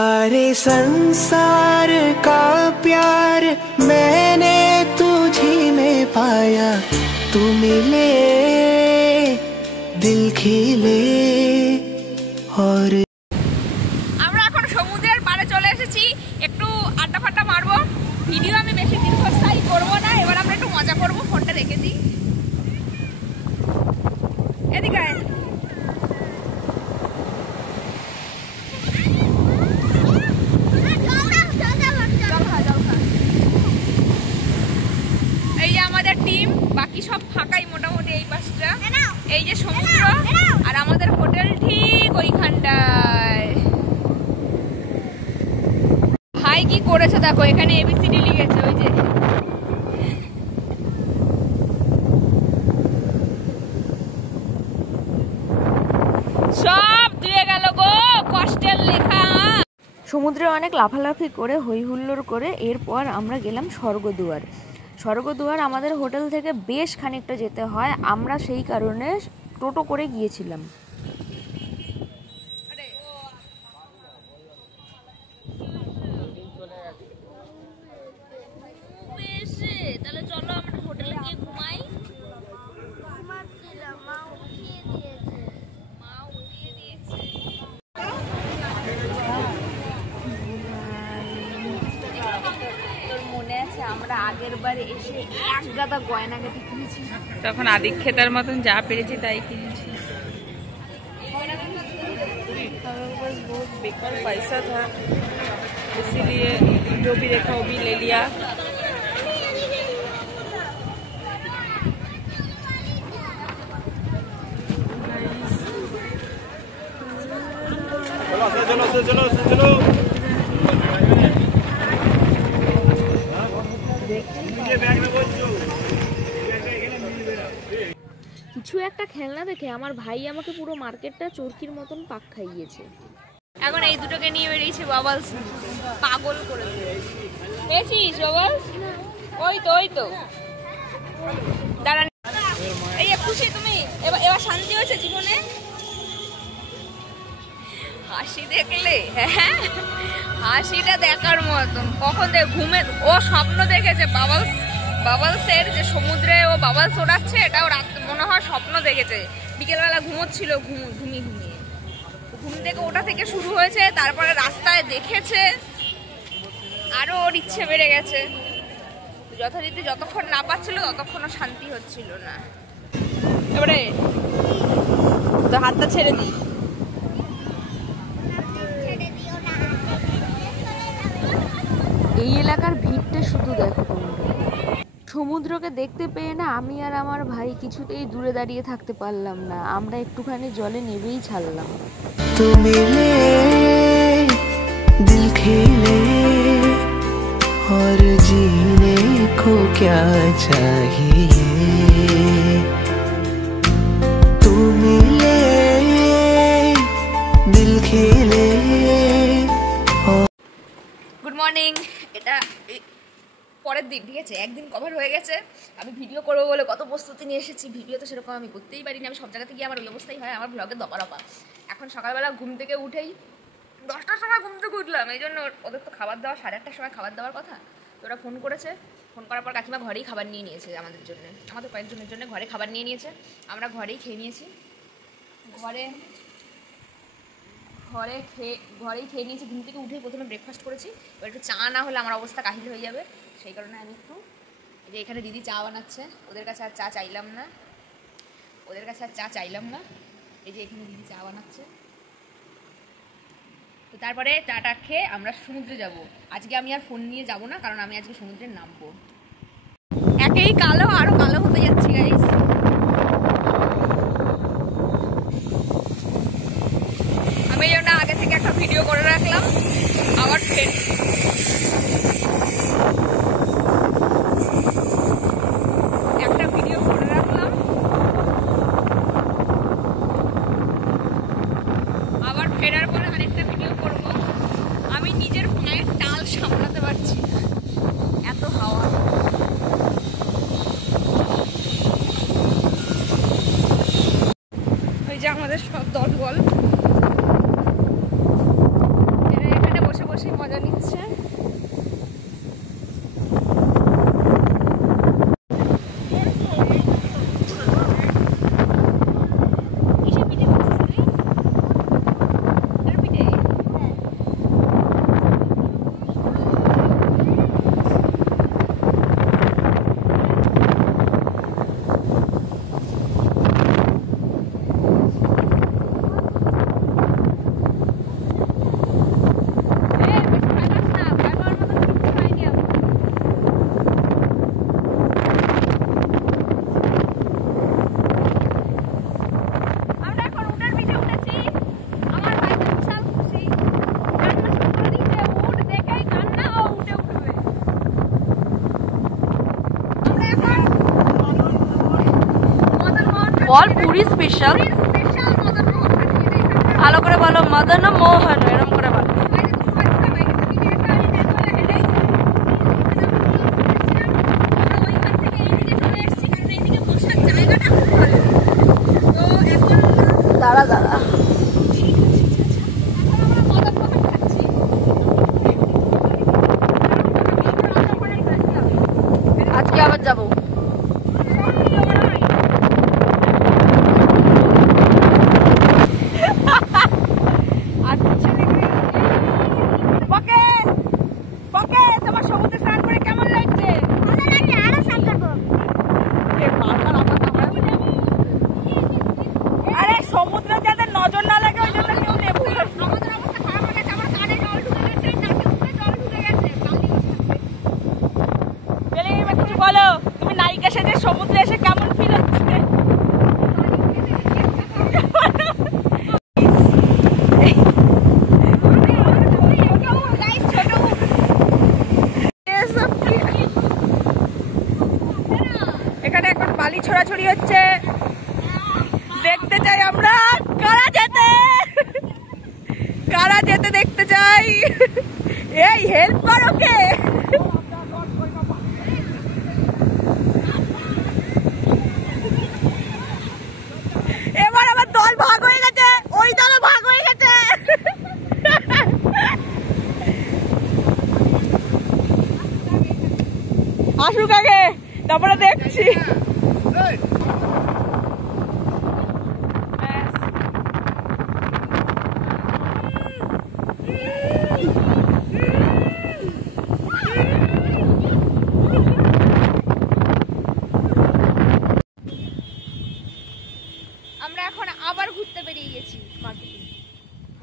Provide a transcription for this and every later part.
सारे संसार का प्यार मैंने तुझी में पाया, तू मिले दिल खिले। और আমরা এখন সমুদ্রের পাড়ে চলে এসেছি, একটু আড্ডা ফাড্ডা মারবো। ভিডিও আমি বেশি দীর্ঘস্থায়ী করবো না, এবার আমরা একটু মজা করবো। ফোনটা রেখে দিই, এদিকে এই যে আমাদের টিম, বাকি সব ফাঁকাই মোটামুটি। এই পাশটা এই যে সমুদ্র, আর আমাদের হোটেল ঠিক ওইখানটায়। ভাই কি করেছে দেখো, এখানে এবিসিডি লিখেছে। ওই যে সব দিয়ে গেল গো, কষ্টের লেখা। সমুদ্রে অনেক লাফালাফি করে হই হুল্লোড় করে এরপর আমরা গেলাম স্বর্গদুয়ার। স্বর্গদুয়ার আমাদের হোটেল থেকে বেশ খানিকটা যেতে হয়, আমরা সেই কারণে টোটো করে গিয়েছিলাম। তাহলে চলো আমরা হোটেলে গিয়ে ঘুমাই। মনে আছে আমরা আগের বারে এসে এক গাদা গয়না কেটে কিনেছি, তখন আদিক খেতার মতন যা পেরেছি তাই কিনেছি। बहुत बेकार पैसा था, इसीलिए जो भी देखा वो भी ले लिया। चलो चलो चलो चलो কিছু একটা খেলনা দেখে আমার ভাই আমাকে পুরো মার্কেটটা চরকির মতন পাক খাইয়েছে। এখন এই দুটোকে নিয়ে বেরিয়েছে বাবলস, পাগল করে পেয়েছিস বাবলস? ওই তো ওই তো, দাঁড়ান। এই খুশি তুমি? এবার শান্তি হয়েছে জীবনে? হাসি দেখলে, হ্যাঁ হাসিটা দেখার মতন। কখন ঘুমে ও স্বপ্ন দেখেছে বাবলসের, যে সমুদ্রে ও বাবলস ওড়াচ্ছে, এটাও রাত মনে হয় স্বপ্ন দেখেছে। বিকেলবেলা ঘুমোচ্ছিল, ঘুমিয়ে ঘুম থেকে ওটা থেকে শুরু হয়েছে, তারপরে রাস্তায় দেখেছে, আরো ওর ইচ্ছে বেড়ে গেছে। যথারীতি যতক্ষণ না পাচ্ছিল ততক্ষণ শান্তি হচ্ছিল না। এবারে তো হাতটা ছেড়ে দিই। এই এলাকার ভিড়টা শুধু দেখো তোমরা। সমুদ্রকে দেখতে পেয়ে না আমি আর আমার ভাই কিছুতেই দূরে দাঁড়িয়ে থাকতে পারলাম না, আমরা একটুখানি জলে নেবেই ছাড়লাম। तू मिले दिल खिले, और जीने को क्या चाहिए, तू मिले दिल खिले। গুড মর্নিং, এটা পরের দিন, ঠিক আছে? একদিন কভার হয়ে গেছে। আমি ভিডিও করবো বলে কত প্রস্তুতি নিয়ে এসেছি, ভিডিও তো সেরকম আমি করতেই পারিনি। আমি সব জায়গাতে গিয়ে আমার ওই অবস্থাই হয়, আমার ব্লগে দপারপা। এখন সকালবেলা ঘুম থেকে উঠেই 10টার সময় ঘুম থেকে উঠলাম, এই জন্য ওদের তো খাবার দেওয়া 8:30টার সময় খাবার দেওয়ার কথা। তো ওরা ফোন করেছে, ফোন করার পর কাকিমা ঘরেই খাবার নিয়ে নিয়েছে আমাদের জন্য, আমাদের কয়েকজনের জন্য ঘরে খাবার নিয়ে নিয়েছে। আমরা ঘরেই খেয়ে নিয়েছি, ঘরেই খেয়ে নিয়েছি। ঘুম থেকে উঠেই প্রথমে ব্রেকফাস্ট করেছি। এবার একটু চা না হলে আমার অবস্থা কাহিল হয়ে যাবে, সেই কারণে আমি একটু, এই যে এখানে দিদি চা বানাচ্ছে, ওদের কাছে আর চা চাইলাম না, এই যে এখানে দিদি চা বানাচ্ছে। তো তারপরে চাটা খেয়ে আমরা সমুদ্রে যাব। আজকে আমি আর ফোন নিয়ে যাব না, কারণ আমি আজকে সমুদ্রে নামবো। একেই কালো, আরো কালো হতে যাচ্ছি গাইস। আমি এই জন্য আগে থেকে একটা ভিডিও করে রাখলাম, আবার ফের একটা ভিডিও করে রাখলাম, আবার ফেরার পরে আরেকটা ভিডিও করব। আমি নিজের পায়ের টাল সামলাতে পারছি না, এত হাওয়া। ওই যে আমাদের সব দলবল এখানে বসে বল পুরি স্পেশাল। ভালো করে বলো, মদন মোহন এরকম করে বলো। দাঁড়া দাঁড়া, আজকে আবার যাবো। বলো তুমি নায়িকা সেজে সমুদ্রে এসে কেমন ফিল হচ্ছে? এখানে এখন বালি ছড়াছড়ি হচ্ছে, দেখতে চাই আমরা কারা যেতে দেখতে চাই। এই হেল্প করো কে? এবার আমার দল ভাগ হয়ে গেছে, ওই দলও ভাগ হয়ে গেছে। আসুক আগে, তারপরে দেখছি। আমরা এখন আবার ঘুরতে বেরিয়ে গেছি।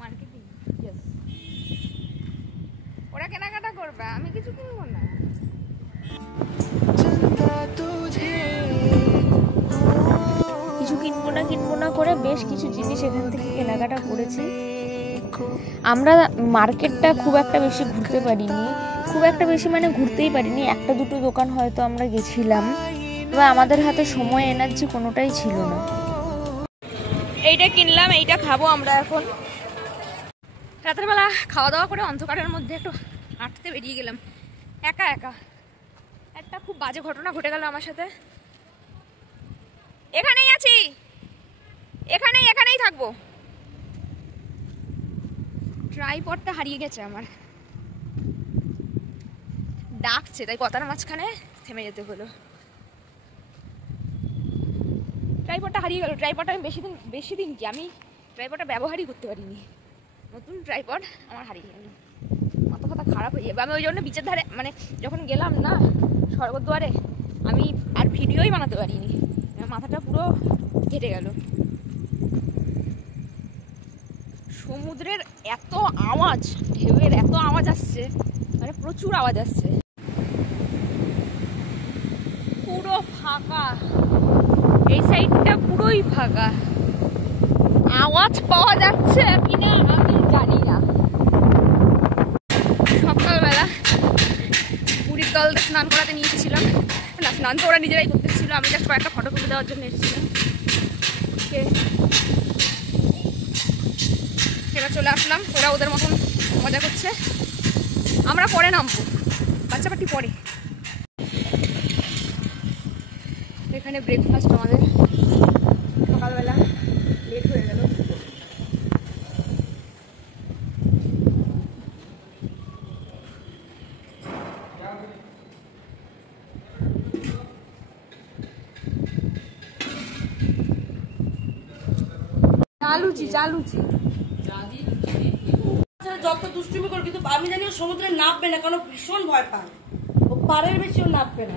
Marketing yes. ওরা কেনাকাটা করবে, আমি কিছু কিনবো না। কিছু কিনবো না করে বেশ কিছু জিনিস এখান থেকে কেনাকাটা করেছি। আমরা মার্কেটটা খুব একটা বেশি ঘুরতে পারিনি, খুব একটা বেশি মানে ঘুরতেই পারিনি। একটা দুটো দোকান হয়তো আমরা গেছিলাম, তবে আমাদের হাতে সময় এনার্জি কোনোটাই ছিল না। এইটা কিনলাম, এইটা খাবো আমরা এখন। রাতের বেলা খাওয়া দাওয়া করে অন্ধকারের মধ্যে একটু হাঁটতে বেরিয়ে গেলাম একা একা। একটা খুব বাজে ঘটনা ঘটে গেল আমার সাথে। এখানেই আছি, এখানেই থাকবো। ট্রাইপডটা হারিয়ে গেছে আমার, ডাকছে, তাই কথার মাঝখানে থেমে যেতে হলো। ট্রাইপডটা হারিয়ে গেল। ট্রাইপডটা আমি বেশি দিন কি আমি ট্রাইপডটা ব্যবহারই করতে পারিনি। নতুন ট্রাইপড আমার হারিয়ে গেল, মাথা ফাথা খারাপ হয়ে যাবে। আমি ওই জন্য বিচের ধারে মানে যখন গেলাম না স্বর্গদ্বারে, আমি আর ভিডিওই বানাতে পারিনি, মাথাটা পুরো কেটে গেল। সমুদ্রের এত আওয়াজ, ঢেউয়ের এত আওয়াজ আসছে, মানে প্রচুর আওয়াজ আসছে। পুরো ফাঁকা, এই সাইডটা পুরোই ফাঁকা। আওয়াজ পাওয়া যাচ্ছে কিনা আমি জানি না। সকালবেলা পুরীর দলতে স্নান করাতে নিয়ে এসেছিলাম, না স্নান তো ওরা নিজেরাই করতে ছিল, আমি জাস্ট কয়েকটা ফটো তুলে দেওয়ার জন্য এসেছিলাম। এবার চলে আসলাম, ওরা ওদের মতন মজা করছে, আমরা পরে নামবো, বাচ্চা পার্টি পরে। এখানে ব্রেকফাস্ট আমাদের, সকালবেলা লেট হয়ে গেল। চালুচি যত দুষ্টুমি করে, কিন্তু আমি জানি ও সমুদ্রে নামবে না, কারণ ভীষণ ভয় পায়, ও পাড়ের বেশি ও নামবে না।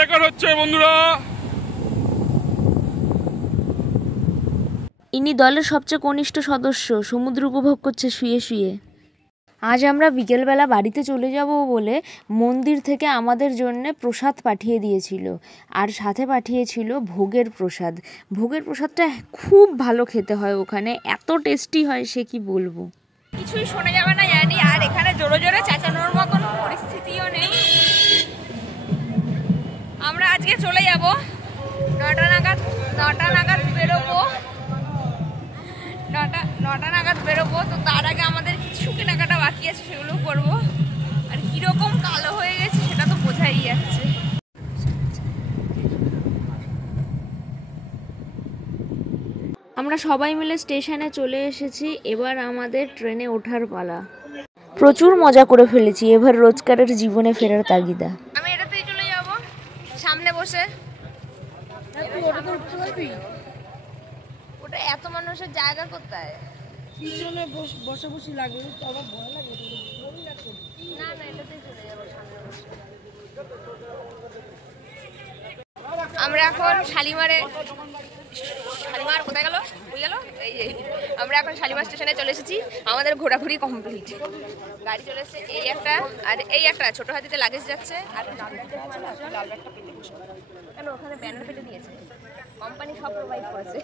রেকর্ড হচ্ছে বন্ধুরা। ইনি দলের সবচেয়ে কনিষ্ঠ সদস্য, সমুদ্র উপভোগ করছে শুয়ে শুয়ে। আজ আমরা বিকেলবেলা বাড়িতে চলে যাব বলে মন্দির থেকে আমাদের জন্য প্রসাদ পাঠিয়ে দিয়েছিল, আর সাথে পাঠিয়েছিল ভোগের প্রসাদ। ভোগের প্রসাদটা খুব ভালো খেতে হয় ওখানে, এত টেস্টি হয় সে কি বলবো। কিছুই শোনা যাবে না জানি, আর এখানে জোরে জোরে চেঁচানোর মতন পরিস্থিতিও নেই। চলে যাব, 9টা নাগাদ বেরোবো, 9টা নাগাদ বেরোবো। তো তার আগে আমাদের কিছু কেনাকাটা বাকি আছে, সেগুলো করবো। আর কিরকম কালো হয়ে গেছে সেটা তো বোঝাই যাচ্ছে। আমরা সবাই মিলে স্টেশনে চলে এসেছি, এবার আমাদের ট্রেনে ওঠার পালা। প্রচুর মজা করে ফেলেছি, এবার রোজকারের জীবনে ফেরার তাগিদা। আমি এটাতেই চলে যাব, সামনে বসে। ওটা এত মানুষের জায়গা কোথায়? পিছনে বসে লাগবে, তো আবার ভয় লাগে। না না, এটাতেই চলে যাবো, সামনে বসে। আমরা এখন শালিমার কোথায় গেল, বুঝে গেল? এই যে আমরা এখন শালিমার স্টেশনে চলে এসেছি। আমাদের ঘোরাঘুরি কমপ্লিট, গাড়ি চলে এসেছে। এই একটা আর এই একটা ছোট হাতিতে লাগেজ যাচ্ছে। আর কেন ওখানে ব্যানার পেতে দিয়েছে, কোম্পানি সব প্রোভাইড করেছে।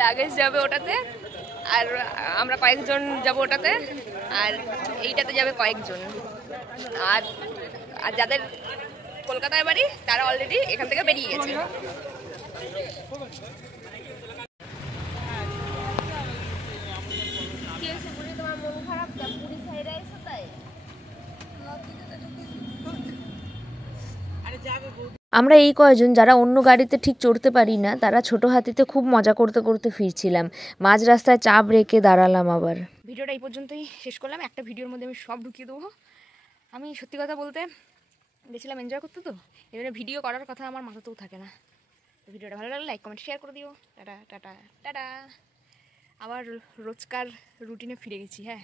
লাগেজ যাবে ওটাতে, আর আমরা কয়েকজন যাব ওটাতে, আর এইটাতে যাবে কয়েকজন। আর আর যাদের কলকাতায় বাড়ি তারা অলরেডি এখান থেকে বেরিয়ে গেছে। তোমার মন খারাপ, পুরী সাইডে এসো তাই? আমরা এই কয়জন যারা অন্য গাড়িতে ঠিক চড়তে পারি না, তারা ছোট হাতিতে খুব মজা করতে করতে ফিরছিলাম। মাঝ রাস্তায় চাপ রেখে দাঁড়ালাম আবার। ভিডিওটা এই পর্যন্তই শেষ করলাম। একটা ভিডিওর মধ্যে আমি সব ঢুকিয়ে দেবো। আমি সত্যি কথা বলতে গেছিলাম এনজয় করতে, তো এবারে ভিডিও করার কথা আমার মাথাতেও থাকে না। ভিডিওটা ভালো লাগলে লাইক কমেন্ট শেয়ার করে দিও। Tata tata tata. আবার রোজকার রুটিনে ফিরে গেছি। হ্যাঁ।